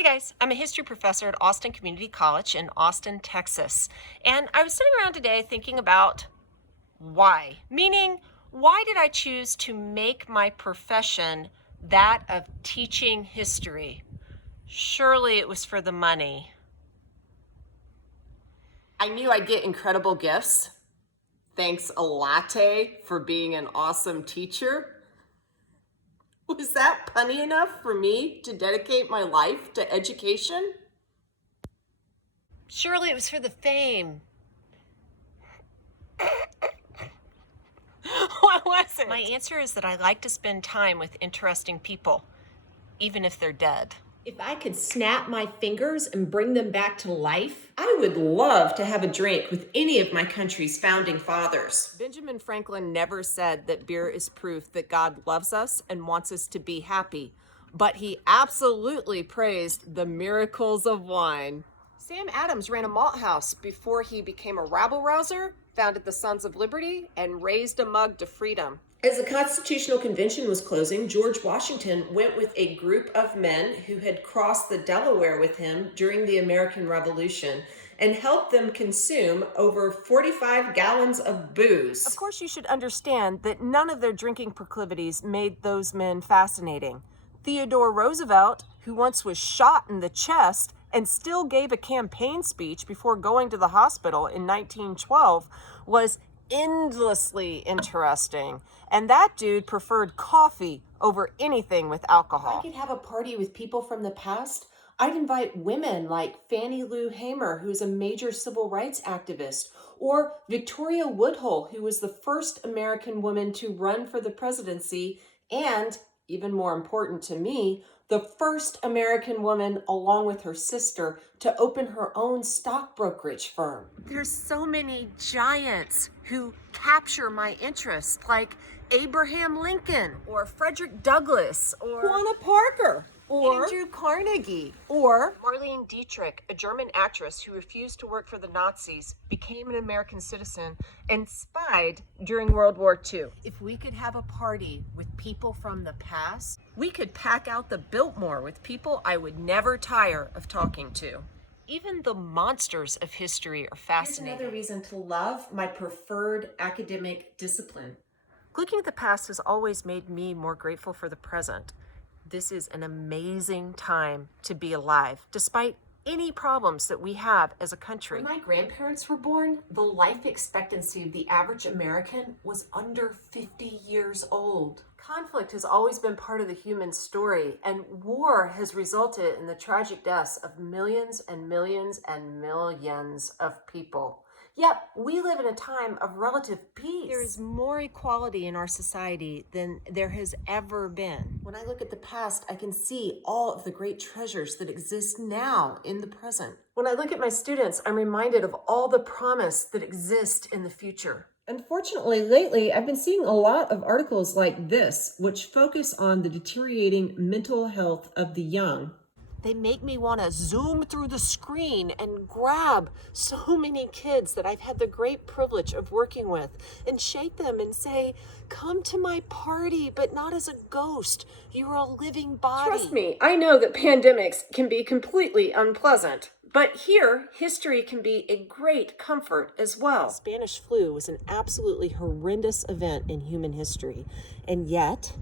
Hey guys, I'm a history professor at Austin Community College in Austin, Texas. And I was sitting around today thinking about why. Meaning, why did I choose to make my profession that of teaching history? Surely it was for the money. I knew I'd get incredible gifts. Thanks a latte for being an awesome teacher. Was that punny enough for me to dedicate my life to education? Surely it was for the fame. What was it? My answer is that I like to spend time with interesting people, even if they're dead. If I could snap my fingers and bring them back to life, I would love to have a drink with any of my country's founding fathers. Benjamin Franklin never said that beer is proof that God loves us and wants us to be happy, but he absolutely praised the miracles of wine. Sam Adams ran a malt house before he became a rabble-rouser, founded the Sons of Liberty, and raised a mug to freedom. As the Constitutional Convention was closing, George Washington went with a group of men who had crossed the Delaware with him during the American Revolution and helped them consume over 45 gallons of booze. Of course, you should understand that none of their drinking proclivities made those men fascinating. Theodore Roosevelt, who once was shot in the chest and still gave a campaign speech before going to the hospital in 1912, was endlessly interesting. And that dude preferred coffee over anything with alcohol. If I could have a party with people from the past, I'd invite women like Fannie Lou Hamer, who's a major civil rights activist, or Victoria Woodhull, who was the first American woman to run for the presidency, and, even more important to me, the first American woman, along with her sister, to open her own stock brokerage firm. There's so many giants who capture my interest, like Abraham Lincoln or Frederick Douglass or Juana Parker, or Andrew Carnegie. or Marlene Dietrich, a German actress who refused to work for the Nazis, became an American citizen and spied during World War II. If we could have a party with people from the past, we could pack out the Biltmore with people I would never tire of talking to. Even the monsters of history are here's fascinating. another reason to love my preferred academic discipline. Looking at the past has always made me more grateful for the present. This is an amazing time to be alive, despite any problems that we have as a country. When my grandparents were born, the life expectancy of the average American was under 50 years old. Conflict has always been part of the human story, and war has resulted in the tragic deaths of millions and millions and millions of people. Yet, we live in a time of relative peace. There is more equality in our society than there has ever been. When I look at the past, I can see all of the great treasures that exist now in the present. When I look at my students, I'm reminded of all the promise that exists in the future. Unfortunately, lately, I've been seeing a lot of articles like this, which focus on the deteriorating mental health of the young. They make me want to zoom through the screen and grab so many kids that I've had the great privilege of working with and shake them and say, come to my party, but not as a ghost. You're a living body. Trust me, I know that pandemics can be completely unpleasant, but here, history can be a great comfort as well. Spanish flu was an absolutely horrendous event in human history. And yet,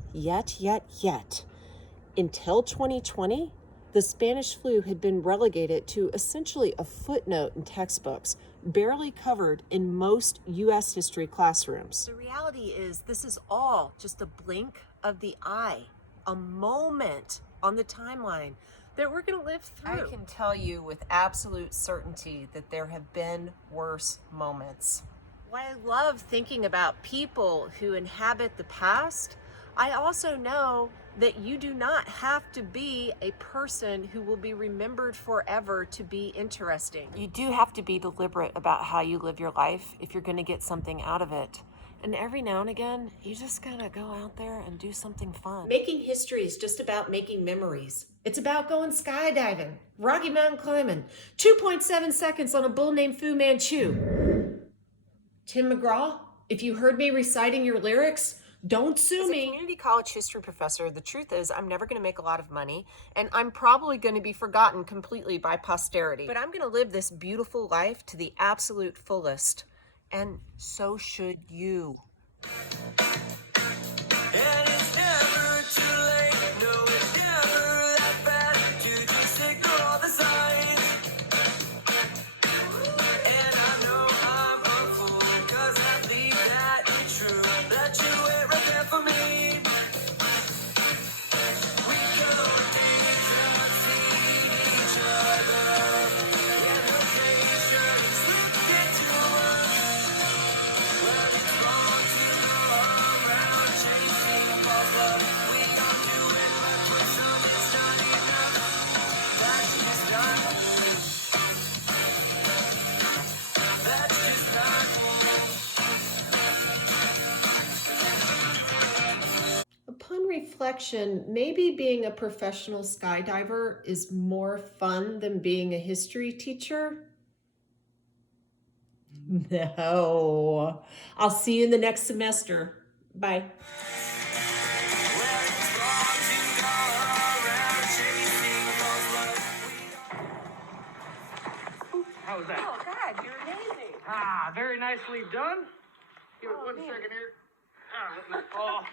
until 2020, the Spanish flu had been relegated to essentially a footnote in textbooks, barely covered in most U.S. history classrooms. The reality is, this is all just a blink of the eye, a moment on the timeline that we're going to live through. I can tell you with absolute certainty that there have been worse moments. While I love thinking about people who inhabit the past, I also know that you do not have to be a person who will be remembered forever to be interesting. You do have to be deliberate about how you live your life if you're going to get something out of it. And every now and again, you just gotta go out there and do something fun. Making history is just about making memories. It's about going skydiving, Rocky Mountain climbing, 2.7 seconds on a bull named Fu Manchu. Tim McGraw, if you heard me reciting your lyrics, Don't sue As a me. community college history professor, the truth is I'm never going to make a lot of money, and I'm probably going to be forgotten completely by posterity. But I'm going to live this beautiful life to the absolute fullest, and so should you. And it's never too late. No, it's never that bad. You just ignore the signs. And I know I'm a fool, 'cause I believe that it's true. That you wait right there for me. We go days without seeing each other. And the patience slipped into us. Well, it's wrong to go around chasing false love. We gon' do it, but for some it's not enough. That's just not cool. That's just not cool. Upon reflection, maybe being a professional skydiver is more fun than being a history teacher. No. I'll see you in the next semester. Bye. Well, it's wrong to go around chasing false love. How was that? Oh, God, you're amazing. Ah, very nicely done. Give it 1 second here. Oh,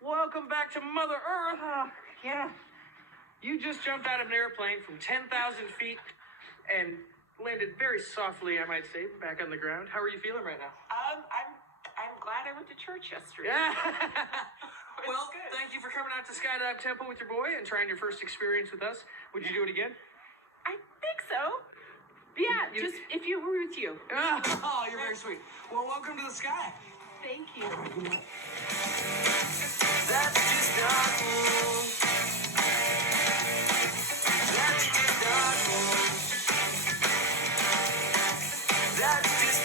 welcome back to Mother Earth. Yeah. You just jumped out of an airplane from 10,000 feet and landed very softly, I might say, back on the ground. How are you feeling right now? I'm glad I went to church yesterday. Yeah. Well, thank you for coming out to Skydive Temple with your boy and trying your first experience with us. Would you do it again? I think so. Yeah, You- just if you were with you. Oh, you're very sweet. Well, welcome to the sky. Thank you. That's just not cool. That's just not cool. That's just